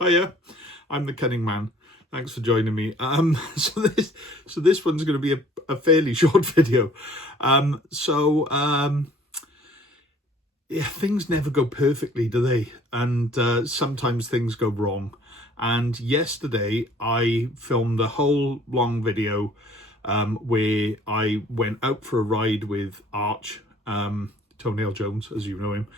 Hiya, I'm the Cunning man. Thanks for joining me. So this one's going to be a fairly short video. Yeah, things never go perfectly, do they? And sometimes things go wrong. And yesterday I filmed a whole long video where I went out for a ride with Arch, Toenail Jones, as you know him,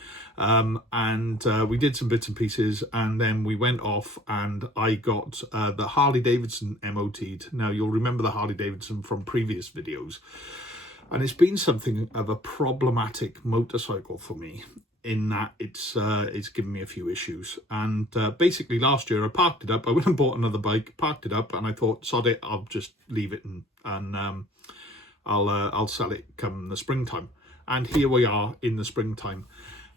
and we did some bits and pieces, and then we went off and I got the Harley Davidson MOT'd. Now, you'll remember the Harley Davidson from previous videos, and it's been something of a problematic motorcycle for me in that it's given me a few issues. And basically last year I parked it up. I went and bought another bike, parked it up, and I thought, sod it, I'll just leave it and I'll sell it come the springtime. And here we are in the springtime.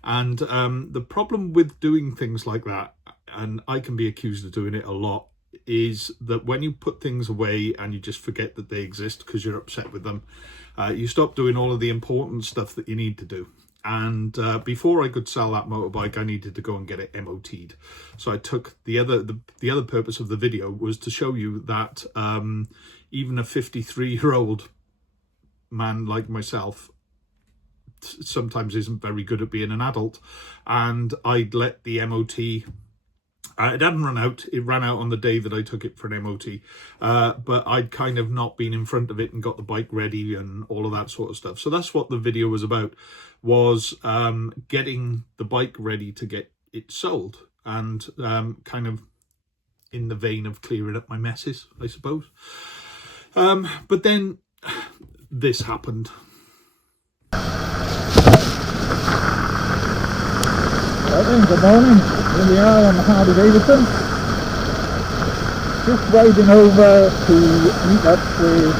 And the problem with doing things like that, and I can be accused of doing it a lot, is that when you put things away and you just forget that they exist because you're upset with them, you stop doing all of the important stuff that you need to do. And before I could sell that motorbike, I needed to go and get it MOT'd. So I took the other purpose of the video was to show you that even a 53-year-old man like myself sometimes isn't very good at being an adult. And I'd let the MOT, it hadn't run out, it ran out on the day that I took it for an MOT, but I'd kind of not been in front of it and got the bike ready and all of that sort of stuff. So that's what the video was about, was getting the bike ready to get it sold, and kind of in the vein of clearing up my messes, I suppose. But then this happened. Good morning, here we are on the Harley Davidson, just riding over to meet up with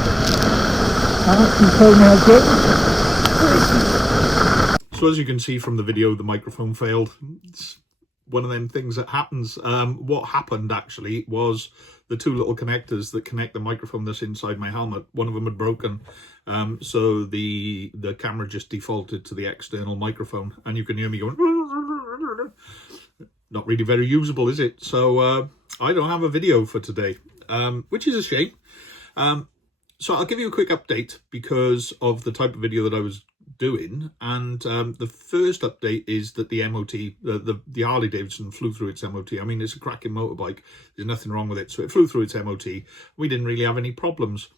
Arch and Toenail Jones. So as you can see from the video, the microphone failed. It's one of them things that happens. What happened actually was the two little connectors that connect the microphone that's inside my helmet, one of them had broken. So the camera just defaulted to the external microphone, and you can hear me going, not really very usable, is it? So I don't have a video for today, which is a shame. So I'll give you a quick update because of the type of video that I was doing. And the first update is that the MOT, the Harley Davidson flew through its MOT. I mean, it's a cracking motorbike. There's nothing wrong with it. So it flew through its MOT. We didn't really have any problems.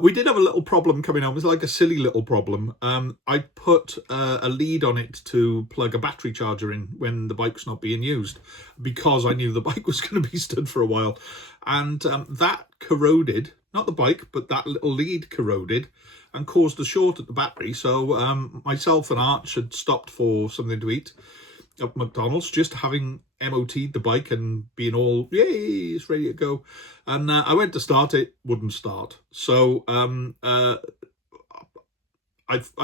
We did have a little problem coming on. It was like a silly little problem. I put a lead on it to plug a battery charger in when the bike's not being used, because I knew the bike was going to be stood for a while. And that corroded, not the bike, but that little lead corroded and caused a short at the battery. So myself and Arch had stopped for something to eat at McDonald's, just having MOT'd the bike and being all, yay, it's ready to go. And I went to start it, wouldn't start. So I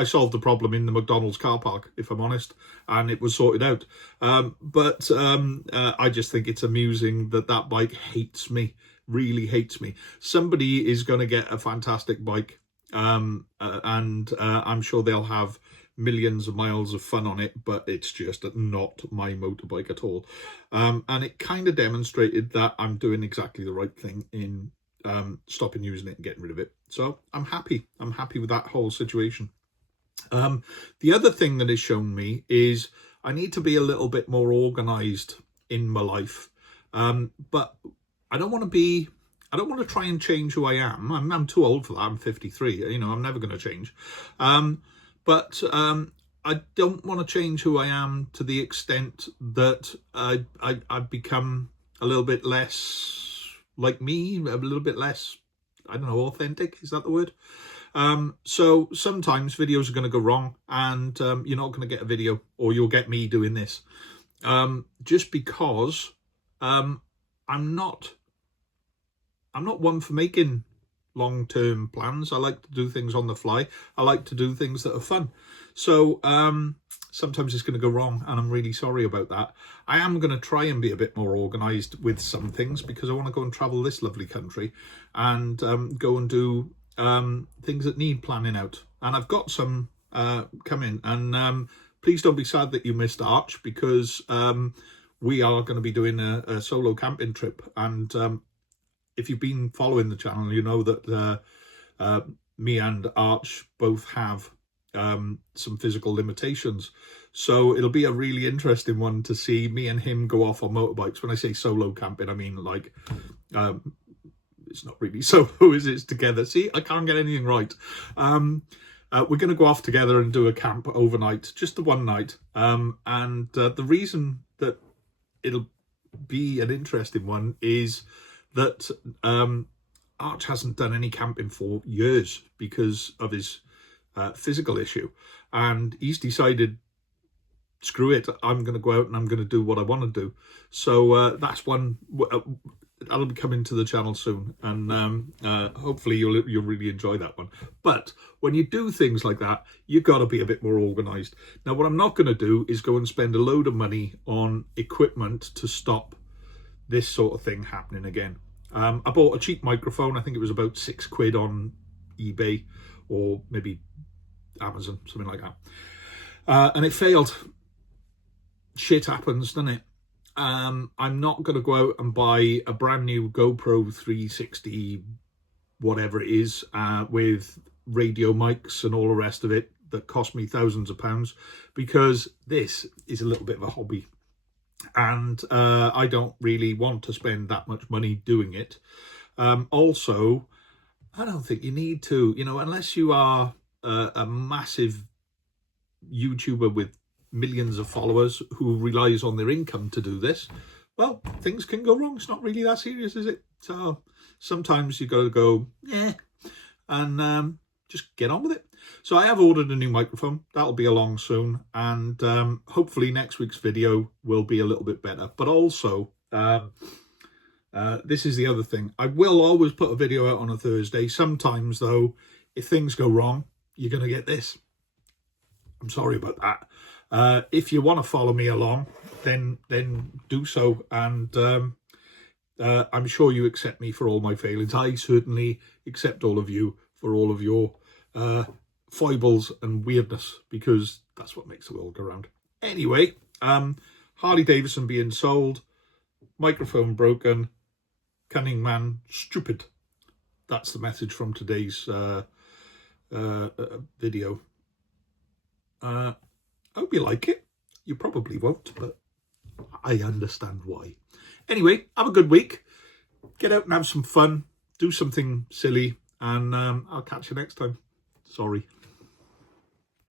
solved the problem in the McDonald's car park, if I'm honest, and it was sorted out. But I just think it's amusing that that bike hates me, really hates me. Somebody is going to get a fantastic bike, and I'm sure they'll have millions of miles of fun on it, but it's just not my motorbike at all. And it kind of demonstrated that I'm doing exactly the right thing in stopping using it and getting rid of it. So I'm happy with that whole situation. The other thing that has shown me is I need to be a little bit more organized in my life, but I don't want to try and change who I am. I'm too old for that. I'm 53. You know, I'm never going to change. But I don't want to change who I am to the extent that I've become a little bit less like me, a little bit less, I don't know, authentic. Is that the word? So sometimes videos are going to go wrong, and you're not going to get a video, or you'll get me doing this. Just because I'm not one for making long-term plans. I like to do things on the fly. I like to do things that are fun. So sometimes it's going to go wrong, and I'm really sorry about that. I am going to try and be a bit more organised with some things, because I want to go and travel this lovely country and go and do things that need planning out. And I've got some coming, and please don't be sad that you missed Arch, because we are going to be doing a solo camping trip. And if you've been following the channel, you know that me and Arch both have some physical limitations. So it'll be a really interesting one to see me and him go off on motorbikes. When I say solo camping, I mean like it's not really solo, is it? It's together. See, I can't get anything right. We're going to go off together and do a camp overnight, just the one night. And the reason that it'll be an interesting one is that Arch hasn't done any camping for years because of his physical issue. And he's decided, screw it, I'm going to go out and I'm going to do what I want to do. So that's one that'll be coming to the channel soon, and hopefully you'll really enjoy that one. But when you do things like that, you've got to be a bit more organised. Now, what I'm not going to do is go and spend a load of money on equipment to stop this sort of thing happening again. I bought a cheap microphone. I think it was about £6 on eBay or maybe Amazon, something like that. And it failed. Shit happens, doesn't it? I'm not going to go out and buy a brand new GoPro 360, whatever it is, with radio mics and all the rest of it that cost me thousands of pounds, because this is a little bit of a hobby. And I don't really want to spend that much money doing it. Also, I don't think you need to, you know, unless you are a massive YouTuber with millions of followers who relies on their income to do this. Well, things can go wrong. It's not really that serious, is it? So sometimes you got to go, yeah, and just get on with it. So I have ordered a new microphone. That'll be along soon, and hopefully next week's video will be a little bit better. But also, this is the other thing. I will always put a video out on a Thursday. Sometimes, though, if things go wrong, you're going to get this. I'm sorry about that. If you want to follow me along, then do so, and I'm sure you accept me for all my failings. I certainly accept all of you for all of your foibles and weirdness, because that's what makes the world go round. Anyway, Harley Davidson being sold, microphone broken, Cunning man stupid. That's the message from today's video. I hope you like it. You probably won't, but I understand why. Anyway, have a good week. Get out and have some fun. Do something silly, and I'll catch you next time. Sorry.